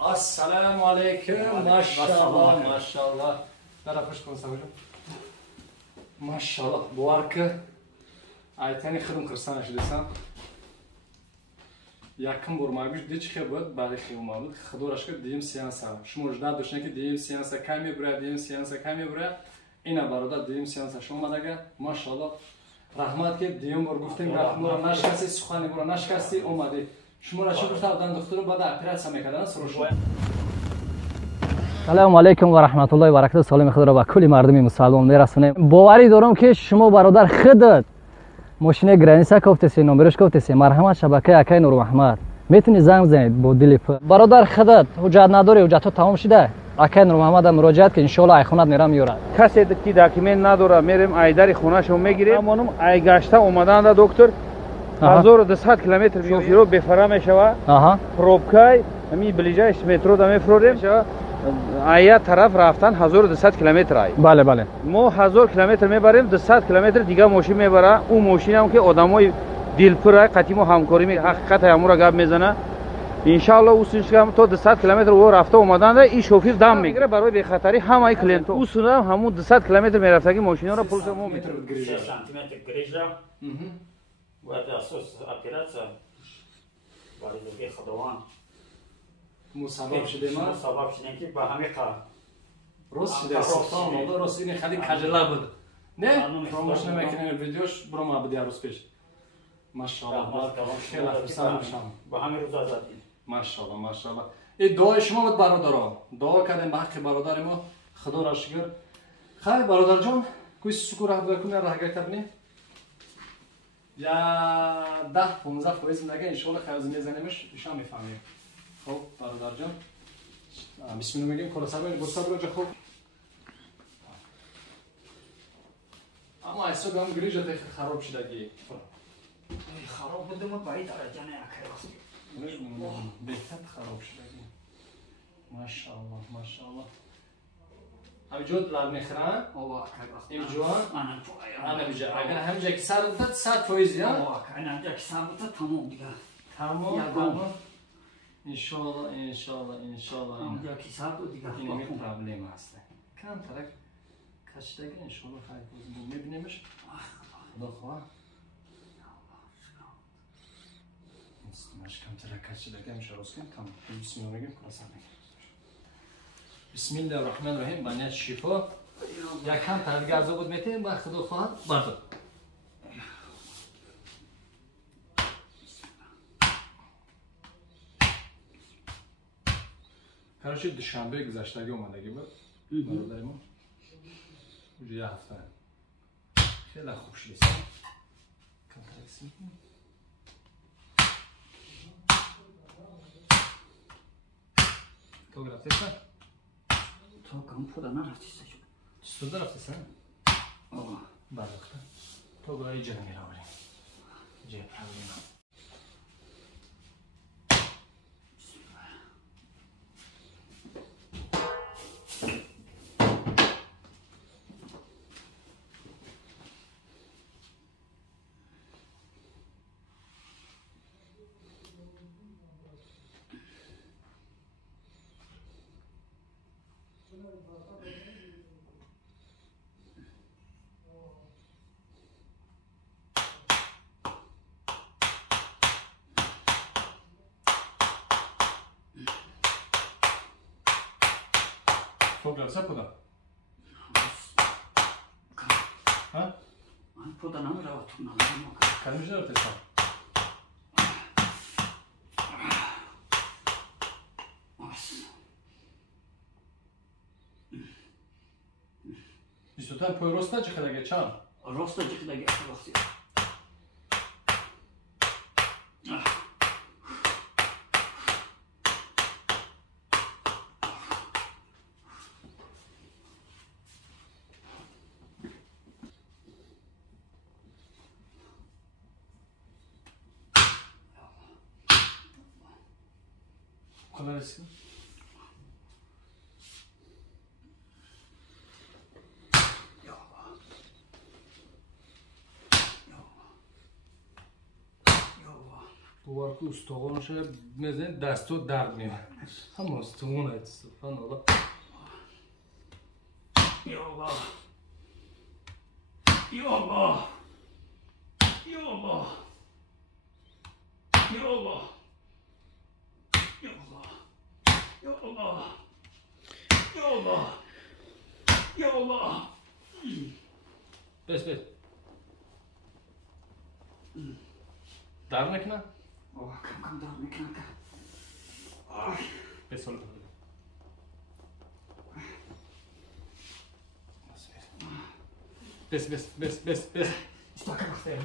Assalamu alaikum. Maşallah, maşallah. Tarafış konuşalım. Maşallah. Bu arka aytani xidm qirsan ashlisan. Yakın vurmaymış. Diç ki bu bari xilmalı. Xidorashka diyim seansa. Şumujda duşnaki diyim seansa kami bura diyim seansa kami bura. İna baroda diyim seansa şomadaga. Maşallah. Rahmat ki diyim bor guftim rahmura nashkasi suxani bura nashkasi omadi. Şumura şu guftabdan doktoru bada operatsiya mekadan sorushum. سلام علیکم و رحمت الله و برکاته. سلام خدا را به کل مردم مسلمان میرسونم. باوری دارم که شما برادر خودت ماشین گرانیسا گفتسی نمبرش گفتسی مرحمت شبکه اکای نور محمد میتونی زنگ بزنید با دل برادر خودت حجت نداری حجت تمام شده اکای نور محمد مراجعت که ان شاء الله ای خونت میرم میاره کسی که داکیومنت نداره میریم ایدر خونه شو میگیریم همونم ای گشته اومدن دا دکتر 1200 کیلومتر میوفیرو بفرا میشوه پروبکای می بلیجایش مترو دا میفروریم آیا طرف رفتن 1200 کیلومتر ای بله بله ما 1000 کیلومتر میبریم 200 کیلومتر دیگه ماشین میبره اون ماشین هم که آدمای دلپر قدیم همکاری می حقیقت امورا گپ میزنه ان شاء الله اوسش هم تو 200 کیلومتر و رفته اومدن این شوفیر دم میگیره برای بی خطری همه کلینت اوسون همون 200 کیلومتر میرفته ماشینا رو پولش مو متر سانتیمتر گریجا و اساس اپراتsia وارد به خدوان مسبب شده ما مسبب شده که با همه کار روز شده سلطان موضوع روز این خیلی کجلا بود نه پروموشن میکنیم ویدیوش برو ما بدی روز پیش ماشاءالله خیلی خوشحال میشم با همه روز آزادی ماشاءالله ماشاءالله این دعای شما بود برادران دعا کردیم به حق برادر ما خدا را شکر خیلی برادر جان کوی سکور راه بکنه راه گرفتنی یا 10-15% دیگه ان شاء الله خرج میزنیمش شما میفهمید خب برادر جان بسم الله میگیم خلاص ببین گفتم رو خوب اما اصلا دام گریج تا خراب شده کی خراب بوده ما باید درجه نه اخراست بهتر خراب شده کی ماشاءالله ماشاءالله اوجود لب میخرن او اخراست اینجا انا بجا اگر همینجا که سر داد 100% یا انا اینجا که سر داد تمام دیگه تمام ان شاء الله اینجا که سر داد دیگه این پرابلم هست کم ترک کشیدگی ان شاء الله خیر بود میبینیمش خدا خواه مش کم ترک کشیدگی میشه راست کم بسم الله میگیم خلاص بسم الله الرحمن الرحیم بنیاد شفا یکم ترک از بود میتیم با خدا خواه برد کارش دوشنبه گذشتگی اومدگی بود برادر ما یه هفته خیلی خوب شد کم ترکسی تو گرفتی سن؟ تو کم پودا نرفتی سن چطور رفتی سن؟ برخته تو گاهی جا میره آوریم جا پرابلم Pogled, poda. Ha? Poda nam rahat ona. Kalmış da testa. İşte poi rosta çıkıda geçen. Rosta çıkıda geçen rosta. Kolay gelsin. Bu arka ustağın şey mezen dastı dert mi? هم استوونه ایت سبحان الله. یا الله یا الله یا الله یا الله یا الله یا الله یا الله یا الله. بس در نکنه کم کم دار میکنه که بس بس استاکر رفته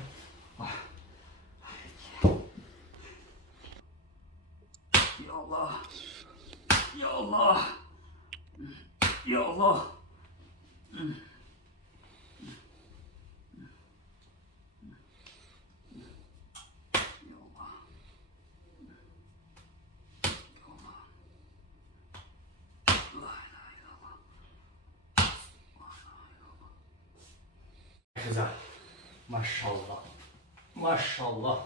یا الله یا الله یا الله. güzel. Maşallah. Maşallah.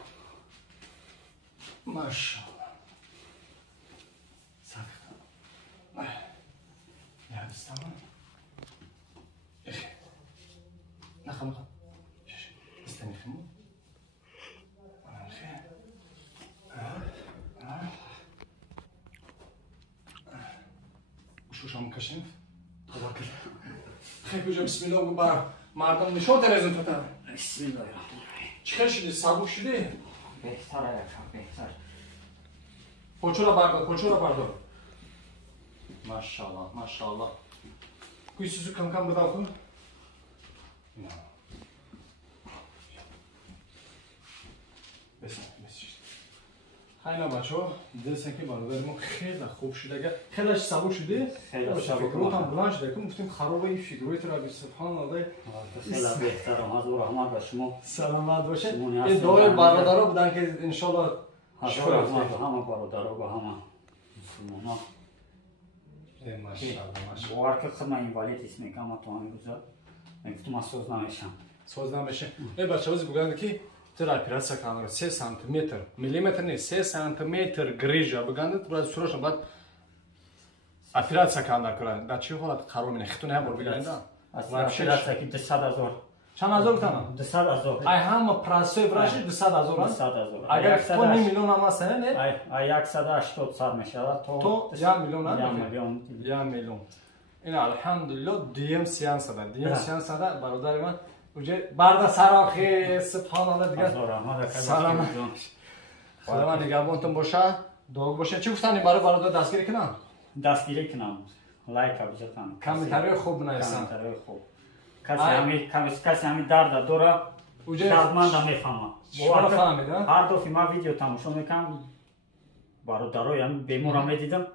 Maşallah. Sadık. Ya tamam. نخم استني خمو انا الخير وشو شو مكشف تبارك الله خير بجا بسم الله وبار مردم نشون تلفزیون تو تر بسم الله الرحمن الرحیم. چیکار شدی سبو شدی بهتره یکم بهتر. پوچو را بردار ماشاءالله ماشاءالله کوی سوزو کم کم بداو کن نه بسم خیلی بچه ها دیدستن که برادرمون خیلی خوب شده اگر خیلیش سبو شده خیلی فکرات هم بلند شده که گفتیم خرابه این فکرویت را به سبحان الله خیلی بهترم. حضور رحمت به شما سلامت باشه. شمونی این هستم. دعای برادرها بودن که انشالله حضور رحمت به همه برادرها و همه مسلمان ها. ماشاءالله باور که خود من این ولیت اسم میکنم تو همین روزا میگفتم من سوز نمیشم. سوز نمیشه. ای بچه هازی بگویند که تر اپیراسیا کامرا 3 سانتیمتر میلیمتر نیست 3 سانتیمتر گریجا بگویند تو از سرش بعد اپیراسیا کامرا کنند. در چه حالت قرار می نخیتون هم بگویند؟ از اپیراسیا که 200,000 چند هزار تنها؟ 200,000 ای هم پراسه برایش 200,000 است. 200,000 اگر تو نیم میلیون هم است نه؟ ای 180 سال میشود تو 1 میلیون هم هم؟ میلیون 1 میلیون. این الحمدلله دیم سیانس داد. دیم سیانس داد برادر من. وجه بردا سراخی سبحان الله دیگه. سلام. خدا من نگهبانتون باشه. دعا باشه. چی گفتنی برای برادر دستگیری کنم؟ دستگیری کنم. لایک بزنم. کامنتاری خوب نایستم. کامنتاری خوب. کسی همی درد داره. دردمند میفهمه. شما فهمید ها؟ هر دفعه ما ویدیو تماشا میکنم برادرای هم بیمار میدیدم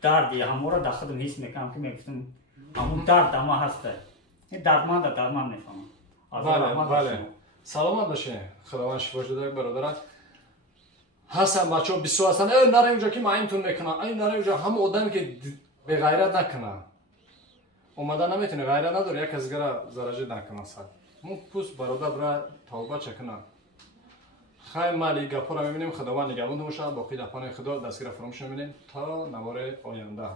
دردی همورا در خودم حس میکنم که میگفتم همون درد اما هسته. این دردمند میفهمم. بله. سلامت باشه. خداوند شفا بده برادرت. هستن بچه‌ها 20 هستن. نره اونجا که ما اینتون میکنم. این نره اونجا هم آدمی که به غیرت نکنه. اومدن نمیتونه غیرت نداره یک از دیگه زرجه نکنه صد. مون پوست برادر برای توبه چکنه. خیلی مالی گپا رو میبینیم. خداوند نگهبان باشه. باقی دپان خدا دستگیر فراموش نمی‌کنیم تا نوار آینده.